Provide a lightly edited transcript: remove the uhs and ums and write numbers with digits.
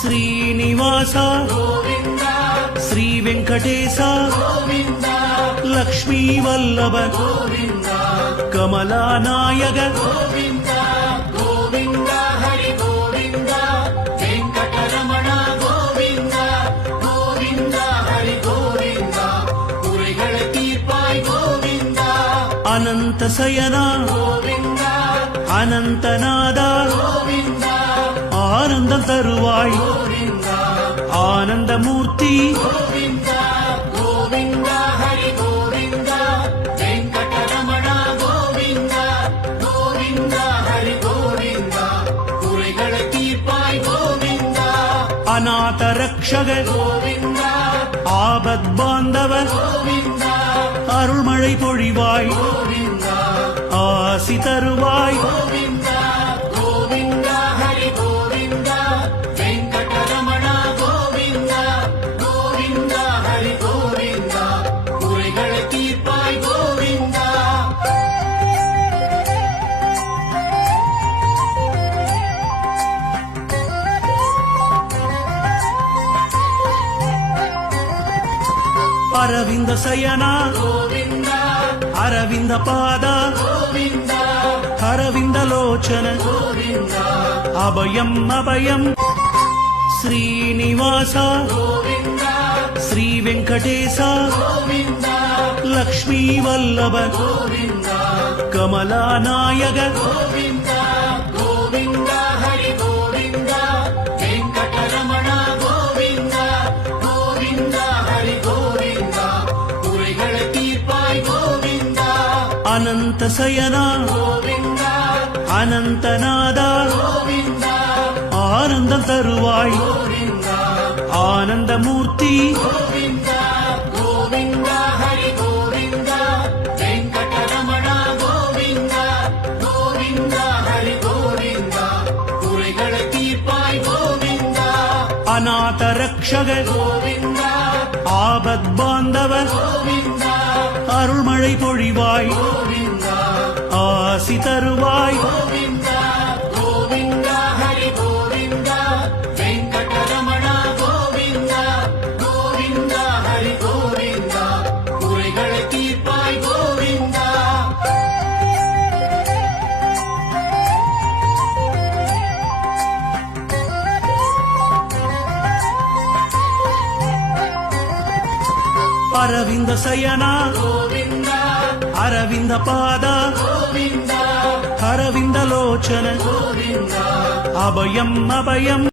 శ్రీనివాస గోవింద శ్రీ వెంకటేశ గోవింద లక్ష్మీ వల్లభ గోవింద కమలానాయక గోవింద గోవింద హరి గోవింద వెంకటరమణ గోవింద గోవింద హరి గోవింద குறைகள தீர்ப்பாய் கோவிந்த అనంత శయన கோவிந்த అనంతనాద கோவிந்த ஆனந்தம் தருவாய் கோவிந்த ஆனந்தமூர்த்தி கோவிந்த கோவிந்த ஹரி கோவிந்த வெங்கடரமண கோவிந்த கோவிந்த ஹரி கோவிந்த குறைகள தீர்ப்பாய் கோவிந்த அநாத ரக்ஷக கோவிந்த ஆபத் பாந்தவ கோவிந்த அருள்மழை பொழிவாய் கோவிந்த ஆசி தருவாய் கோவிந்த கோவிந்த ஹரி கோவிந்த வெங்கடரமண கோவிந்த கோவிந்த ஹரி கோவிந்த குறைகள தீர்ப்பாய் கோவிந்த அரவிந்த சயன கோவிந்த அரவிந்த பாத கோவிந்த அரவிந்த லோச்சன கோவிந்த அபயம் அபயம் శ్రీనివాస கோவிந்த శ్రీ వెంకటేశ கோவிந்த లక్ష్మీ వల్లభ கோவிந்த కమలానాయక கோவிந்த கோவிந்த ஹரி கோவிந்த வெங்கடரமண கோவிந்த கோவிந்த ஹரி கோவிந்த குறைகள தீர்ப்பாய் கோவிந்த అనంత శయన கோவிந்த అనంతనాద கோவிந்த ஆனந்தம் தருவாய் கோவிந்த ஆனந்தமூர்த்தி கோவிந்த கோவிந்த ஹரி கோவிந்த வெங்கடரமண கோவிந்த கோவிந்த ஹரி கோவிந்த குறைகள தீர்ப்பாய் கோவிந்த அநாத ரக்ஷக கோவிந்த ஆபத் பாந்தவ கோவிந்த அருள்மழை பொழிவாய் கோவிந்த ஆசி தருவாய் கோவிந்த கோவிந்த ஹரி கோவிந்த வெங்கடரமண கோவிந்த கோவிந்த ஹரி கோவிந்த குறைகள தீர்ப்பாய் கோவிந்த அரவிந்த சயன கோவிந்த அரவிந்த பாத கோவிந்த அரவிந்த லோச்சன கோவிந்த அபயம் அபயம்